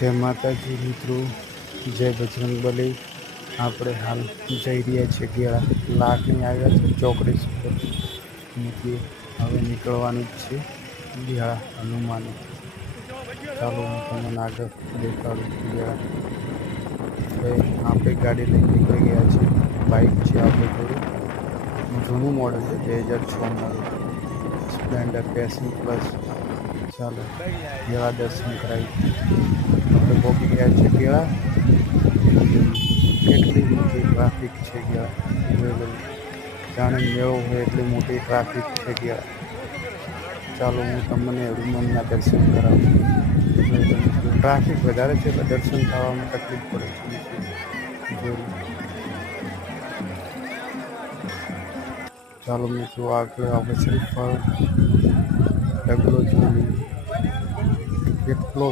જય માતાજી મિત્રો, જય બજરંગબલી। આપણે હાલ જઈ રહ્યા છીએ ગેળા લાખની આવ્યા છે ચોકડી સુધી હવે નીકળવાનું જ છે ગેળા હનુમાની। ચાલો હું તમને આગળ દેખાડું ગેળા। હવે આપણે ગાડી લઈને નીકળી ગયા છે, બાઇક છે આપણે જોડે, જૂનું મોડલ છે 2006 મોડલ સ્પ્લેન્ડર પેશન પ્લસ। ચાલો ગેળા દર્શન કરાવી। આપણે પહોંચી ગયા છે ગેળા। કેટલી મોટી ટ્રાફિક છે ગેળા, જોઈ લો, જાણે મેળો હોય એટલી મોટી ટ્રાફિક છે ગેળા। ચાલો હું તમને હનુમાનના દર્શન કરાવું। ટ્રાફિક વધારે છે એટલે દર્શન થવામાં તકલીફ પડે છે, જોઈ લો। ચાલો મિત્રો આગળ આપણે શ્રીફળ ડગલો જોઈ લઈએ, કેટલો